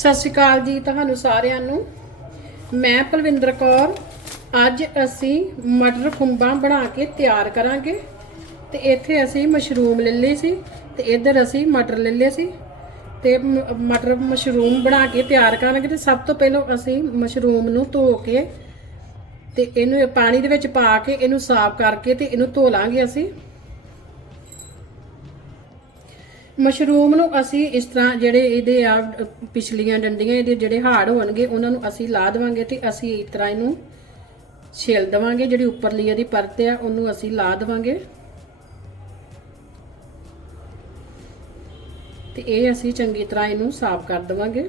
ਸਤਿ ਸ਼੍ਰੀ ਅਕਾਲ ਜੀ ਤੁਹਾਨੂੰ ਸਾਰਿਆਂ ਨੂੰ। ਮੈਂ ਪਲਵਿੰਦਰ ਕੌਰ। ਅੱਜ ਅਸੀਂ ਮਟਰ ਖੁੰਬਾਂ ਬਣਾ ਕੇ ਤਿਆਰ ਕਰਾਂਗੇ। ਤੇ ਇੱਥੇ ਅਸੀਂ ਮਸ਼ਰੂਮ ਲੈ ਲਈ ਸੀ ਤੇ ਇੱਧਰ ਅਸੀਂ ਮਟਰ ਲੈ ਲਏ ਸੀ। ਤੇ ਮ- ਮਟਰ ਮਸ਼ਰੂਮ ਬਣਾ ਕੇ ਤਿਆਰ ਕਰਾਂਗੇ ਤੇ ਸਭ ਤੋਂ ਪਹਿਲਾਂ ਅਸੀਂ ਮਸ਼ਰੂਮ ਨੂੰ ਧੋ ਕੇ ਤੇ ਇਹਨੂੰ ਪਾਣੀ ਦੇ ਵਿੱਚ ਪਾ ਕੇ ਇਹਨੂੰ ਸਾਫ਼ ਕਰਕੇ ਤੇ ਇਹਨੂੰ ਧੋ ਲਾਂਗੇ ਅਸੀਂ। ਮਸ਼ਰੂਮ ਨੂੰ ਅਸੀਂ ਇਸ ਤਰ੍ਹਾਂ ਜਿਹੜੇ ਇਹਦੇ ਆ, ਪਿਛਲੀਆਂ ਡੰਡੀਆਂ ਇਹਦੇ ਜਿਹੜੇ ਹਾੜ ਹੋਣਗੇ, ਉਹਨਾਂ ਨੂੰ ਅਸੀਂ ਲਾ ਦੇਵਾਂਗੇ ਤੇ ਅਸੀਂ ਇਸ ਤਰ੍ਹਾਂ ਇਹਨੂੰ ਛਿਲ ਦੇਵਾਂਗੇ, ਜਿਹੜੀ ਉੱਪਰਲੀ ਇਹਦੀ ਪਰਤ ਆ, ਉਹਨੂੰ ਅਸੀਂ ਲਾ ਦੇਵਾਂਗੇ। ਤੇ ਇਹ ਅਸੀਂ ਚੰਗੀ ਤਰ੍ਹਾਂ ਇਹਨੂੰ ਸਾਫ਼ ਕਰ ਦੇਵਾਂਗੇ।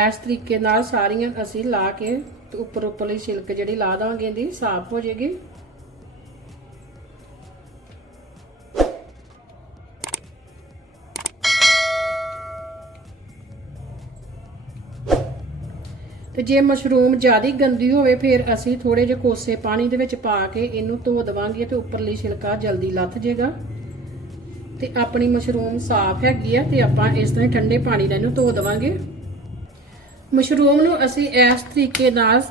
ਇਸ ਤਰੀਕੇ ਨਾਲ ਸਾਰੀਆਂ ਅਸੀਂ ਲਾ ਕੇ ਤੇ ਉੱਪਰ ਉੱਪਰਲੀ ਛਿਲਕ ਜਿਹੜੀ ਲਾ ਦਾਂਗੇ ਇਹਦੀ ਸਾਫ਼ ਹੋ ਜਾਏਗੀ। ਤੇ ਜੇ ਮਸ਼ਰੂਮ ਜ਼ਿਆਦਾ ਗੰਦੀ ਹੋਵੇ, ਫਿਰ ਅਸੀਂ ਥੋੜੇ ਜਿਹੇ ਕੋਸੇ ਪਾਣੀ ਦੇ ਵਿੱਚ ਪਾ ਕੇ ਇਹਨੂੰ ਧੋ ਦਵਾਂਗੇ ਤੇ ਉੱਪਰਲੀ ਛਿਲਕਾ ਜਲਦੀ ਲੱਥ ਜਾਏਗਾ ਤੇ ਆਪਣੀ ਮਸ਼ਰੂਮ ਸਾਫ਼ ਹੈਗੀ ਆ ਤੇ ਆਪਾਂ ਇਸ ਤਰ੍ਹਾਂ ਹੀ ਠੰਡੇ ਪਾਣੀ ਨਾਲ ਇਹਨੂੰ ਧੋ ਦਵਾਂਗੇ। ਮਸ਼ਰੂਮ ਨੂੰ ਅਸੀਂ ਇਸ ਤਰੀਕੇ ਨਾਲ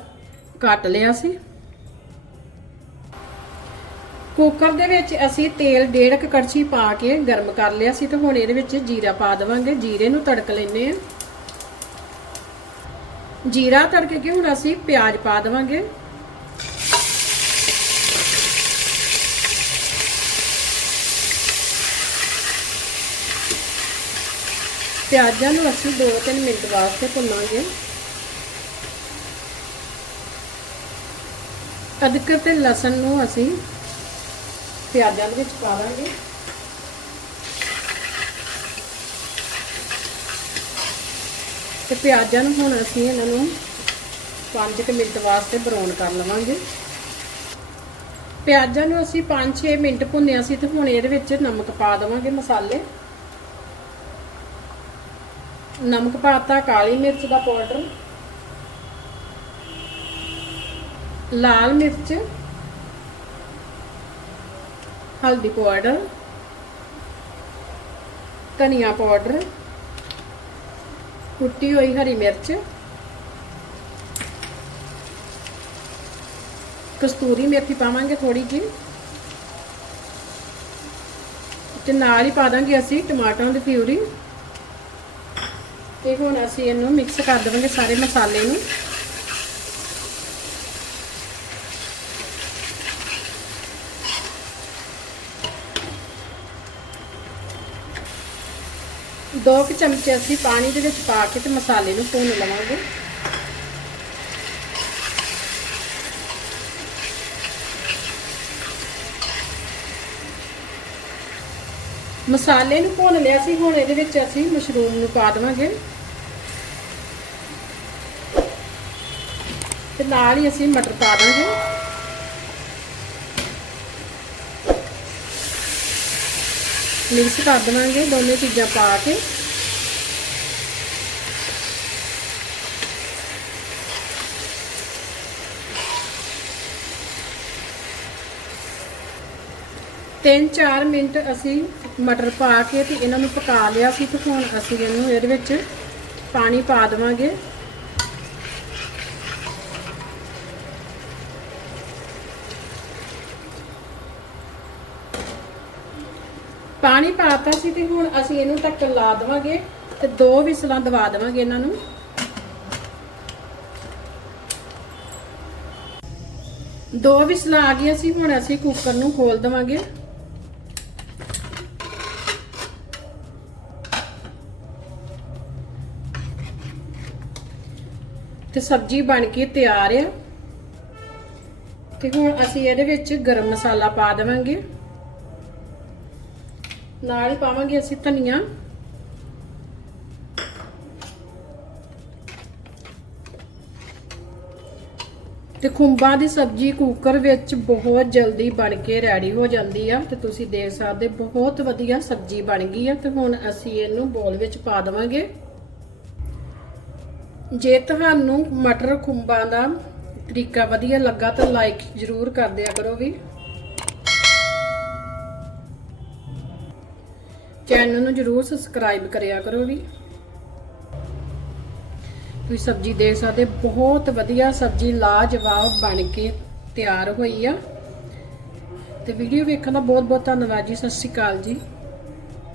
ਕੱਟ ਲਿਆ ਸੀ। ਕੁੱਕਰ ਦੇ ਵਿੱਚ ਅਸੀਂ ਤੇਲ ਡੇਢ ਕੁ ਕੜਛੀ ਪਾ ਕੇ ਗਰਮ ਕਰ ਲਿਆ ਸੀ ਤੇ ਹੁਣ ਇਹਦੇ ਵਿੱਚ ਜੀਰਾ ਪਾ ਦੇਵਾਂਗੇ। ਜੀਰੇ ਨੂੰ ਤੜਕ ਲੈਨੇ ਆ ਜੀਰਾ ਤੜਕੇ ਕੇ ਹੁਣ ਅਸੀਂ ਪਿਆਜ਼ ਪਾ ਦੇਵਾਂਗੇ? ਪਿਆਜ਼ਾਂ ਨੂੰ ਅਸੀਂ 2-3 ਮਿੰਟ ਵਾਸਤੇ ਭੁੰਨਾਂਗੇ। ਅਦਰਕ ਤੇ ਲਸਣ ਨੂੰ ਅਸੀਂ ਪਿਆਜ਼ਾਂ ਦੇ ਵਿੱਚ ਪਾ ਤੇ ਪਿਆਜ਼ਾਂ ਨੂੰ ਹੁਣ ਅਸੀਂ ਇਹਨਾਂ ਨੂੰ 5 ਮਿੰਟ ਵਾਸਤੇ ਬਰਾਊਨ ਕਰ ਲਵਾਂਗੇ। ਪਿਆਜ਼ਾਂ ਨੂੰ ਅਸੀਂ 5-6 ਮਿੰਟ ਭੁੰਨਿਆ ਸੀ ਤੇ ਹੁਣ ਇਹਦੇ ਵਿੱਚ ਨਮਕ ਪਾ ਦੇਵਾਂਗੇ ਮਸਾਲੇ। ਨਮਕ ਪਾਤਾ, ਕਾਲੀ ਮਿਰਚ ਦਾ ਪਾਊਡਰ। ਲਾਲ ਮਿਰਚ। ਹਲਦੀ ਪਾਊਡਰ। ਧਨੀਆ ਪਾਊਡਰ। ਕੁੱਟੀ ਹੋਈ ਹਰੀ ਮਿਰਚ ਕਸਤੂਰੀ ਮੇਥੀ ਪਾਵਾਂਗੇ ਥੋੜੀ ਜੀ ਤੇ ਨਾਲ ਹੀ ਪਾ ਦਾਂਗੇ ਅਸੀਂ ਟਮਾਟਰਾਂ ਦੀ ਪਿਊਰੀ ਤੇ ਹੁਣ ਅਸੀਂ ਇਹਨੂੰ ਮਿਕਸ ਕਰ ਦੇਵਾਂਗੇ ਸਾਰੇ ਮਸਾਲੇ ਨੂੰ ਦੋ ਕੁ ਚਮਚੇ ਅਸੀਂ ਪਾਣੀ ਦੇ ਵਿੱਚ ਪਾ ਕੇ ਤੇ ਮਸਾਲੇ ਨੂੰ ਭੁੰਨ ਲਵਾਂਗੇ। ਮਸਾਲੇ ਨੂੰ ਭੁੰਨ ਲਿਆ ਸੀ, ਹੁਣ ਇਹਦੇ ਵਿੱਚ ਅਸੀਂ ਮਸ਼ਰੂਮ ਨੂੰ ਪਾ ਦੇਵਾਂਗੇ। ਤੇ ਨਾਲ ਹੀ ਅਸੀਂ ਮਟਰ ਪਾ ਦਾਂਗੇ ਮਿਕਸ ਕਰ ਦੇਵਾਂਗੇ, ਦੋਨੇ ਚੀਜ਼ਾਂ ਪਾ ਕੇ। ਤਿੰਨ ਚਾਰ ਮਿੰਟ ਅਸੀਂ ਮਟਰ ਪਾ ਕੇ ਤੇ ਇਹਨਾਂ ਨੂੰ ਪਕਾ ਲਿਆ ਸੀ ਤੇ ਹੁਣ ਅਸੀਂ ਇਹਨੂੰ ਇਹਦੇ ਵਿੱਚ ਪਾਣੀ ਪਾ ਦੇਵਾਂਗੇ। ਪਾਣੀ ਪਾਤਾ ਸੀ ਤੇ ਹੁਣ ਅਸੀਂ ਇਹਨੂੰ ਢੱਕਣ ਲਾ ਦੇਵਾਂਗੇ ਤੇ ਦੋ ਵਿਸਲਾਂ ਦਵਾ ਦੇਵਾਂਗੇ ਇਹਨਾਂ ਨੂੰ। ਦੋ ਵਿਸਲਾਂ ਆ ਗਈਆਂ ਸੀ, ਹੁਣ ਅਸੀਂ ਕੁੱਕਰ ਨੂੰ ਖੋਲ ਦੇਵਾਂਗੇ। ਤੇ ਸਬਜ਼ੀ ਬਣ ਕੇ ਤਿਆਰ ਆ। ਤੇ ਹੁਣ ਅਸੀਂ ਇਹਦੇ ਵਿੱਚ ਗਰਮ ਮਸਾਲਾ ਪਾ ਦੇਵਾਂਗੇ। ਨਾਲ ਹੀ ਪਾਵਾਂਗੇ ਅਸੀਂ ਧਨੀਆ। ਤੇ ਖੁੰਬਾਂ ਦੀ ਸਬਜ਼ੀ ਕੁੱਕਰ ਵਿੱਚ ਬਹੁਤ ਜਲਦੀ ਬਣ ਕੇ ਰੈਡੀ ਹੋ ਜਾਂਦੀ ਆ ਤੇ ਤੁਸੀਂ ਦੇਖ ਸਕਦੇ ਬਹੁਤ ਵਧੀਆ ਸਬਜ਼ੀ ਬਣ ਗਈ ਆ ਤੇ ਹੁਣ ਅਸੀਂ ਇਹਨੂੰ ਬੋਲ ਵਿੱਚ ਪਾ ਦੇਵਾਂਗੇ। ਜੇ ਤੁਹਾਨੂੰ ਮਟਰ ਖੁੰਬਾਂ ਦਾ ਤਰੀਕਾ ਵਧੀਆ ਲੱਗਾ ਤਾਂ ਲਾਈਕ ਜ਼ਰੂਰ ਕਰ ਦਿਆ ਕਰੋ ਵੀ। ਚੈਨਲ ਨੂੰ ਜਰੂਰ ਸਬਸਕ੍ਰਾਈਬ ਕਰਿਆ ਕਰੋ ਵੀ। ਤੁਸੀਂ ਸਬਜ਼ੀ ਦੇਖ ਸਕਦੇ, ਬਹੁਤ ਵਧੀਆ ਸਬਜ਼ੀ ਲਾਜਵਾਬ ਬਣ ਕੇ ਤਿਆਰ ਹੋਈ ਆ। ਤੇ ਵੀਡੀਓ ਵੇਖਣ ਦਾ ਬਹੁਤ ਬਹੁਤ ਧੰਨਵਾਦ ਜੀ, ਸਤਿ ਸ਼੍ਰੀ ਅਕਾਲ ਜੀ।